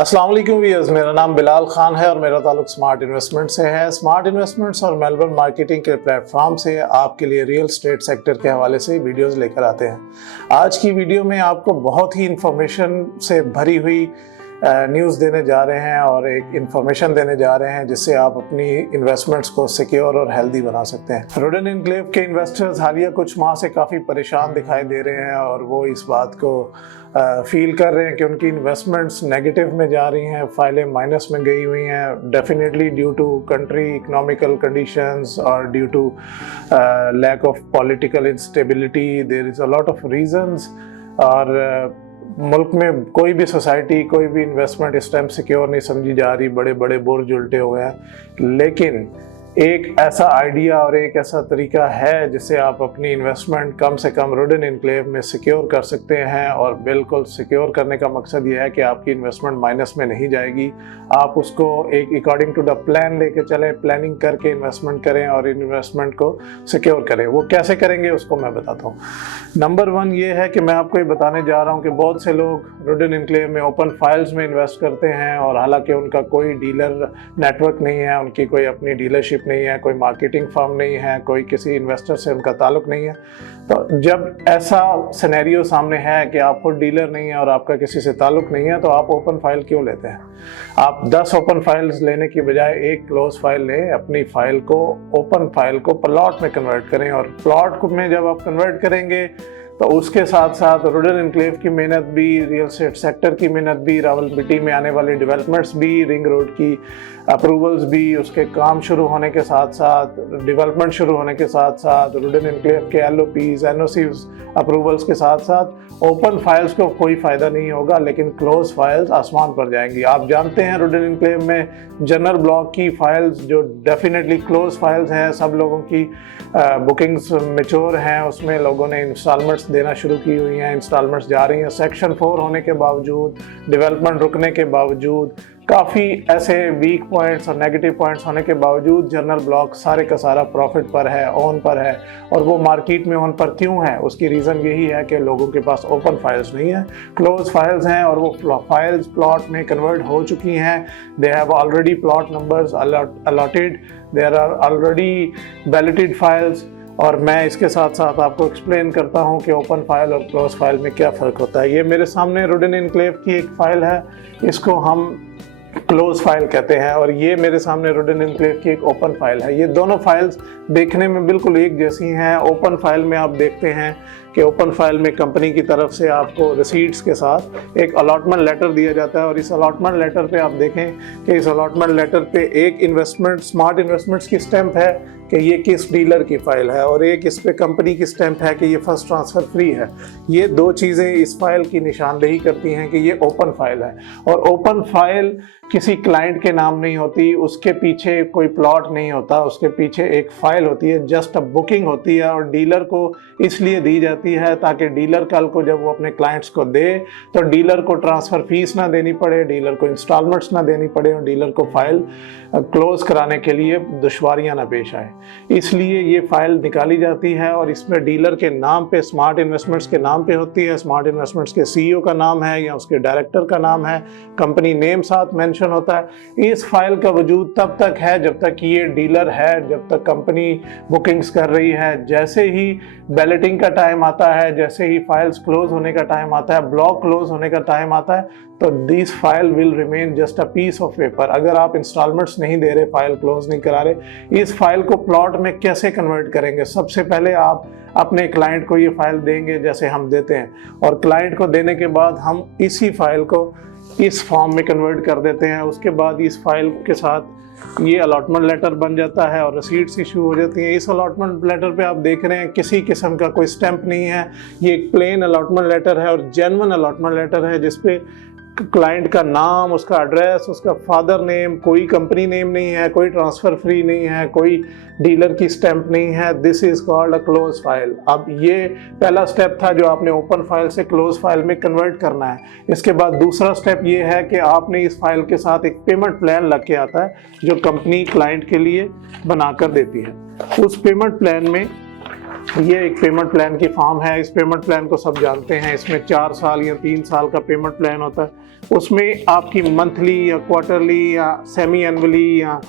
अस्सलाम वालेकुम व्यूअर्स, मेरा नाम बिलाल खान है और मेरा ताल्लुक स्मार्ट इन्वेस्टमेंट से है। स्मार्ट इन्वेस्टमेंट्स और मेलबर्न मार्केटिंग के प्लेटफॉर्म से आपके लिए रियल एस्टेट सेक्टर के हवाले से वीडियोस लेकर आते हैं। आज की वीडियो में आपको बहुत ही इंफॉर्मेशन से भरी हुई न्यूज़ देने जा रहे हैं और एक इन्फॉर्मेशन देने जा रहे हैं जिससे आप अपनी इन्वेस्टमेंट्स को सिक्योर और हेल्दी बना सकते हैं। रोडेन एनक्लेव के इन्वेस्टर्स हालिया कुछ माह से काफ़ी परेशान दिखाई दे रहे हैं और वो इस बात को फील कर रहे हैं कि उनकी इन्वेस्टमेंट्स नेगेटिव में जा रही हैं, फाइलें माइनस में गई हुई हैं, definitely due to country economical conditions और due to lack of political instability. There is a lot of reasons और मुल्क में कोई भी सोसाइटी, कोई भी इन्वेस्टमेंट इस टाइम सिक्योर नहीं समझी जा रही। बड़े बड़े बुर्ज उल्टे हुए हैं, लेकिन एक ऐसा आइडिया और एक ऐसा तरीका है जिससे आप अपनी इन्वेस्टमेंट कम से कम रोडेन एनक्लेव में सिक्योर कर सकते हैं। और बिल्कुल सिक्योर करने का मकसद ये है कि आपकी इन्वेस्टमेंट माइनस में नहीं जाएगी। आप उसको एक अकॉर्डिंग टू द प्लान लेके चलें, प्लानिंग करके इन्वेस्टमेंट करें और इन्वेस्टमेंट को सिक्योर करें। वो कैसे करेंगे उसको मैं बताता हूँ। नंबर 1 ये है कि मैं आपको ये बताने जा रहा हूँ कि बहुत से लोग रोडेन एनक्लेव में ओपन फाइल्स में इन्वेस्ट करते हैं और हालांकि उनका कोई डीलर नेटवर्क नहीं है, उनकी कोई अपनी डीलरशिप नहीं है, कोई मार्केटिंग फर्म नहीं है, कोई किसी इन्वेस्टर से उनका ताल्लुक नहीं है। तो जब ऐसा सिनेरियो सामने है कि आप खुद डीलर नहीं है और आपका किसी से ताल्लुक नहीं है, तो आप ओपन फाइल क्यों लेते हैं? आप 10 ओपन फाइल्स लेने की बजाय एक क्लोज फाइल लें। अपनी फाइल को, ओपन फाइल को प्लॉट में कन्वर्ट करें और प्लॉट में जब आप कन्वर्ट करेंगे तो उसके साथ साथ रोडेन एनक्लेव की मेहनत भी, रियल एस्टेट सेक्टर की मेहनत भी, रावलपिंडी में आने वाले डेवलपमेंट्स भी, रिंग रोड की अप्रूवल्स भी, उसके काम शुरू होने के साथ साथ, डेवलपमेंट शुरू होने के साथ साथ, रोडेन एनक्लेव के LOPs, NOCs अप्रूवल्स के साथ साथ ओपन फाइल्स को कोई फ़ायदा नहीं होगा, लेकिन क्लोज फाइल्स आसमान पर जाएंगी। आप जानते हैं रोडेन एनक्लेव में जनरल ब्लॉक की फाइल्स जो डेफिनेटली क्लोज फाइल्स हैं, सब लोगों की बुकिंग्स मैच्योर हैं, उसमें लोगों ने इंस्टॉलमेंट्स देना शुरू की हुई हैं, इंस्टॉलमेंट्स जा रही हैं। सेक्शन 4 होने के बावजूद, डेवलपमेंट रुकने के बावजूद, काफ़ी ऐसे वीक पॉइंट्स और नेगेटिव पॉइंट्स होने के बावजूद जनरल ब्लॉक सारे का सारा प्रॉफिट पर है, ऑन पर है। और वो मार्केट में ऑन पर क्यों है? उसकी रीज़न यही है कि लोगों के पास ओपन फाइल्स नहीं है, क्लोज फाइल्स हैं और वो फाइल्स प्लॉट में कन्वर्ट हो चुकी हैं। They have already plot numbers allotted, there are already balloted files. और मैं इसके साथ साथ आपको एक्सप्लेन करता हूं कि ओपन फाइल और क्लोज फाइल में क्या फ़र्क होता है। ये मेरे सामने रोडेन एनक्लेव की एक फ़ाइल है, इसको हम क्लोज फाइल कहते हैं, और ये मेरे सामने रोडेन एनक्लेव की एक ओपन फाइल है। ये दोनों फाइल्स देखने में बिल्कुल एक जैसी हैं। ओपन फाइल में आप देखते हैं कि ओपन फाइल में कंपनी की तरफ से आपको रिसीट्स के साथ एक अलॉटमेंट लेटर दिया जाता है और इस अलॉटमेंट लेटर पे आप देखें कि इस अलॉटमेंट लेटर पे एक इन्वेस्टमेंट, स्मार्ट इन्वेस्टमेंट्स की स्टैंप है कि ये किस डीलर की फाइल है, और एक इस पे कंपनी की स्टैंप है कि ये फर्स्ट ट्रांसफ़र फ्री है। ये दो चीज़ें इस फाइल की निशानदेही करती हैं कि ये ओपन फाइल है। और ओपन फाइल किसी क्लाइंट के नाम नहीं होती, उसके पीछे कोई प्लॉट नहीं होता, उसके पीछे एक फाइल होती है, जस्ट अ बुकिंग होती है। और डीलर को इसलिए दी जाती है ताकि डीलर कल को जब वो अपने क्लाइंट्स को दे तो डीलर को ट्रांसफ़र फीस ना देनी पड़े, डीलर को इंस्टॉलमेंट्स ना देनी पड़े और डीलर को फाइल क्लोज कराने के लिए दुश्वारियां ना पेश आए। इसलिए ये फाइल निकाली जाती है और इसमें डीलर के नाम पे, स्मार्ट इन्वेस्टमेंट्स के नाम पे होती है। स्मार्ट इन्वेस्टमेंट्स के CEO का नाम है या उसके डायरेक्टर का नाम है, कंपनी नेम साथ मेंशन होता है। इस फाइल का वजूद तब तक है जब तक ये डीलर है, जब तक कंपनी बुकिंग्स कर रही है। जैसे ही बैलेटिंग का टाइम आता है, जैसे ही फाइल्स क्लोज होने का टाइम आता है, ब्लॉक क्लोज होने का टाइम आता है, तो this file will remain just a piece of paper. अगर आप इंस्टॉलमेंट्स नहीं दे रहे, फाइल क्लोज नहीं करा रहे, इस फाइल को प्लॉट में कैसे कन्वर्ट करेंगे? सबसे पहले आप अपने क्लाइंट को ये फाइल देंगे जैसे हम देते हैं, और क्लाइंट को देने के बाद हम इसी फाइल को इस फॉर्म में कन्वर्ट कर देते हैं। उसके बाद इस फाइल के साथ ये अलॉटमेंट लेटर बन जाता है और रिसीट्स इशू हो जाती हैं। इस अलॉटमेंट लेटर पे आप देख रहे हैं किसी किस्म का कोई स्टैंप नहीं है, ये एक प्लेन अलॉटमेंट लेटर है और जेन्युइन अलॉटमेंट लेटर है जिसपे क्लाइंट का नाम, उसका एड्रेस, उसका फादर नेम, कोई कंपनी नेम नहीं है, कोई ट्रांसफ़र फ्री नहीं है, कोई डीलर की स्टैंप नहीं है। This is called a close file. अब ये पहला स्टेप था जो आपने ओपन फाइल से क्लोज फाइल में कन्वर्ट करना है। इसके बाद दूसरा स्टेप ये है कि आपने इस फाइल के साथ एक पेमेंट प्लान लग के आता है जो कंपनी क्लाइंट के लिए बनाकर देती है। उस पेमेंट प्लान में ये एक पेमेंट प्लान की फॉर्म है। इस पेमेंट प्लान को सब जानते हैं, इसमें 4 साल या 3 साल का पेमेंट प्लान होता है। उसमें आपकी मंथली या क्वार्टरली या सेमी एनुअली या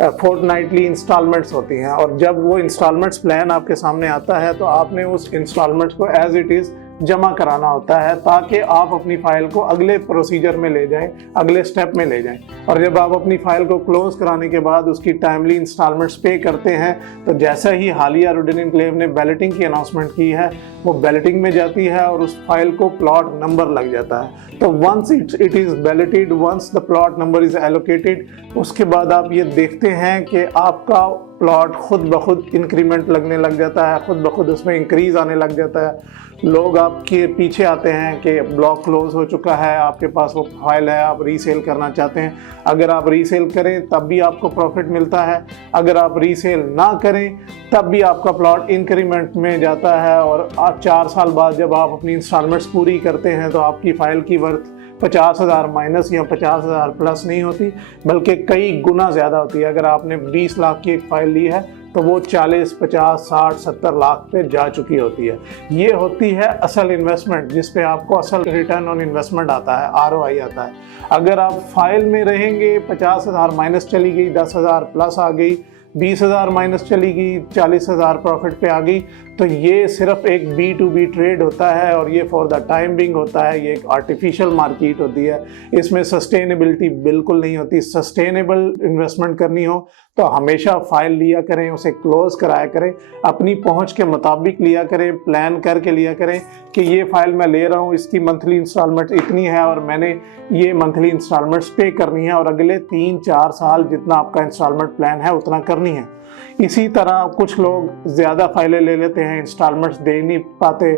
फोर्टनाइटली इंस्टॉलमेंट्स होती हैं। और जब वो इंस्टॉलमेंट्स प्लान आपके सामने आता है तो आपने उस इंस्टॉलमेंट्स को एज इट इज़ जमा कराना होता है, ताकि आप अपनी फाइल को अगले प्रोसीजर में ले जाएं, अगले स्टेप में ले जाएं। और जब आप अपनी फाइल को क्लोज कराने के बाद उसकी टाइमली इंस्टॉलमेंट्स पे करते हैं, तो जैसा ही हालिया रूडेन एन्क्लेव ने बैलेटिंग की अनाउंसमेंट की है, वो बैलेटिंग में जाती है और उस फाइल को प्लॉट नंबर लग जाता है। तो once it is balloted, once the plot number is allocated, उसके बाद आप ये देखते हैं कि आपका प्लॉट खुद ब खुद इंक्रीमेंट लगने लग जाता है, खुद ब खुद उसमें इंक्रीज आने लग जाता है। लोग आपके पीछे आते हैं कि ब्लॉक क्लोज हो चुका है, आपके पास वो फाइल है, आप रीसेल करना चाहते हैं। अगर आप रीसेल करें तब भी आपको प्रॉफिट मिलता है, अगर आप रीसेल ना करें तब भी आपका प्लॉट इंक्रीमेंट में जाता है। और 4 साल बाद जब आप अपनी इंस्टॉलमेंट्स पूरी करते हैं तो आपकी फ़ाइल की वर्थ 50,000 माइनस या 50,000 प्लस नहीं होती, बल्कि कई गुना ज़्यादा होती है। अगर आपने 20 लाख की एक फ़ाइल ली है तो वो 40, 50, 60, 70 लाख पे जा चुकी होती है। ये होती है असल इन्वेस्टमेंट, जिस पे आपको असल रिटर्न ऑन इन्वेस्टमेंट आता है, ROI आता है। अगर आप फाइल में रहेंगे, 50,000 माइनस चली गई, 10,000 प्लस आ गई, 20,000 माइनस चली गई, 40,000 प्रॉफिट पे आ गई, तो ये सिर्फ एक B2B ट्रेड होता है और ये फॉर द टाइम बिंग होता है। ये एक आर्टिफिशियल मार्केट होती है, इसमें सस्टेनेबिलिटी बिल्कुल नहीं होती। सस्टेनेबल इन्वेस्टमेंट करनी हो तो हमेशा फाइल लिया करें, उसे क्लोज कराया करें, अपनी पहुंच के मुताबिक लिया करें, प्लान करके लिया करें कि ये फाइल मैं ले रहा हूँ, इसकी मंथली इंस्टॉलमेंट इतनी है और मैंने ये मंथली इंस्टॉलमेंट्स पे करनी है और अगले 3-4 साल जितना आपका इंस्टॉलमेंट प्लान है उतना करनी है। इसी तरह कुछ लोग ज़्यादा फाइलें ले लेते हैं, इंस्टॉलमेंट्स दे नहीं पाते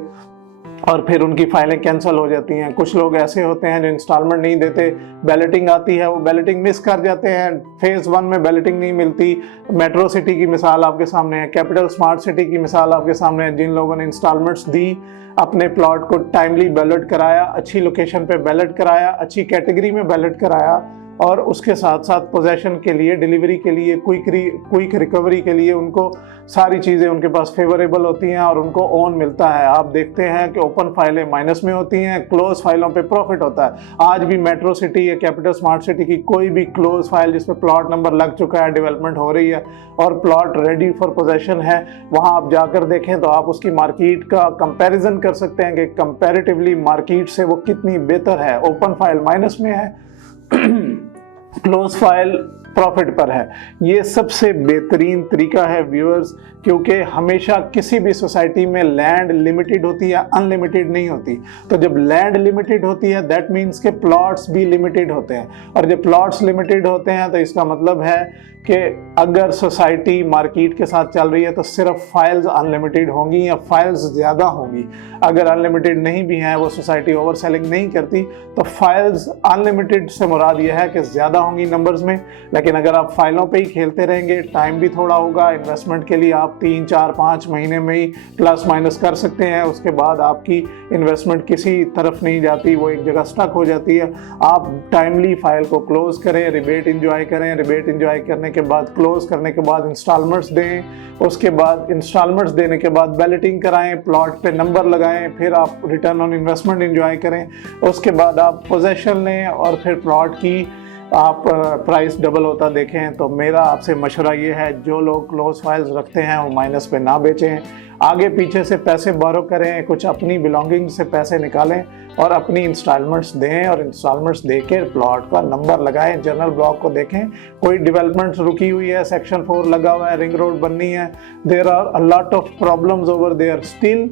और फिर उनकी फाइलें कैंसिल हो जाती हैं। कुछ लोग ऐसे होते हैं जो इंस्टॉलमेंट नहीं देते, बैलेटिंग आती है, वो बैलेटिंग मिस कर जाते हैं, फेज़ 1 में बैलेटिंग नहीं मिलती। मेट्रो सिटी की मिसाल आपके सामने है, कैपिटल स्मार्ट सिटी की मिसाल आपके सामने है, जिन लोगों ने इंस्टॉलमेंट्स दी, अपने प्लॉट को टाइमली बैलेट कराया, अच्छी लोकेशन पे बैलेट कराया, अच्छी कैटेगरी में बैलेट कराया और उसके साथ साथ पोजेशन के लिए, डिलीवरी के लिए, क्विक रिकवरी के लिए उनको सारी चीज़ें उनके पास फेवरेबल होती हैं और उनको ओन मिलता है। आप देखते हैं कि ओपन फाइलें माइनस में होती हैं, क्लोज फाइलों पे प्रॉफिट होता है। आज भी मेट्रो सिटी या कैपिटल स्मार्ट सिटी की कोई भी क्लोज फाइल जिसमें प्लॉट नंबर लग चुका है, डेवलपमेंट हो रही है और प्लॉट रेडी फॉर पोजेशन है, वहाँ आप जाकर देखें तो आप उसकी मार्केट का कंपेरिजन कर सकते हैं कि कंपेरेटिवली मार्केट से वो कितनी बेहतर है। ओपन फाइल माइनस में है, क्लोज फाइल प्रॉफिट पर है। ये सबसे बेहतरीन तरीका है व्यूअर्स, क्योंकि हमेशा किसी भी सोसाइटी में लैंड लिमिटेड होती है, अनलिमिटेड नहीं होती। तो जब लैंड लिमिटेड होती है दैट मीन्स के प्लॉट्स भी लिमिटेड होते हैं, और जब प्लॉट्स लिमिटेड होते हैं तो इसका मतलब है कि अगर सोसाइटी मार्केट के साथ चल रही है तो सिर्फ फाइल्स अनलिमिटेड होंगी या फाइल्स ज़्यादा होंगी। अगर अनलिमिटेड नहीं भी हैं, वो सोसाइटी ओवर सेलिंग नहीं करती, तो फाइल्स अनलिमिटेड से मुराद ये है कि ज़्यादा होंगी नंबर्स में। लेकिन अगर आप फाइलों पे ही खेलते रहेंगे, टाइम भी थोड़ा होगा, इन्वेस्टमेंट के लिए आप 3, 4, 5 महीने में ही प्लस माइनस कर सकते हैं, उसके बाद आपकी इन्वेस्टमेंट किसी तरफ नहीं जाती, वो एक जगह स्टक हो जाती है। आप टाइमली फाइल को क्लोज करें, रिबेट इंजॉय करें, रिबेट इंजॉय करने के बाद, क्लोज करने के बाद इंस्टॉलमेंट्स दें, उसके बाद इंस्टॉलमेंट्स देने के बाद बैलेटिंग कराएं, प्लॉट पे नंबर लगाएं, फिर आप रिटर्न ऑन इन्वेस्टमेंट इंजॉय करें, उसके बाद आप पोजेशन लें और फिर प्लॉट की आप प्राइस डबल होता देखें। तो मेरा आपसे मशवरा ये है, जो लोग क्लोज फाइल्स रखते हैं वो माइनस पे ना बेचें, आगे पीछे से पैसे बोरो करें, कुछ अपनी बिलोंगिंग से पैसे निकालें और अपनी इंस्टॉलमेंट्स दें और इंस्टॉलमेंट्स देकर प्लॉट का नंबर लगाएं। जनरल ब्लॉक को देखें, कोई डेवलपमेंट रुकी हुई है, सेक्शन 4 लगा हुआ है, रिंग रोड बननी है, there are a lot of problems over there, still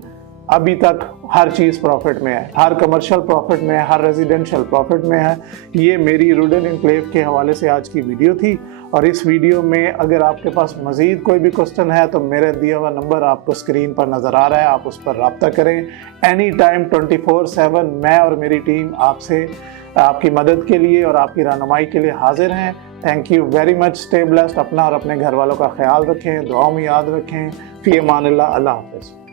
अभी तक हर चीज़ प्रॉफिट में है, हर कमर्शियल प्रॉफिट में है, हर रेजिडेंशियल प्रॉफिट में है। ये मेरी रूडेन एन्क्लेव के हवाले से आज की वीडियो थी। और इस वीडियो में अगर आपके पास मज़ीद कोई भी क्वेश्चन है तो मेरा दिया हुआ नंबर आपको स्क्रीन पर नज़र आ रहा है, आप उस पर रब्ता करें। एनी टाइम 24/7 मैं और मेरी टीम आपसे आपकी मदद के लिए और आपकी रहनुमाई के लिए हाजिर हैं। Thank you very much. Stay blessed, अपना और अपने घर वालों का ख्याल रखें, दुआओं में याद रखें। फ़ी अमान अल्लाह। अल्लाह हाफ़िज़।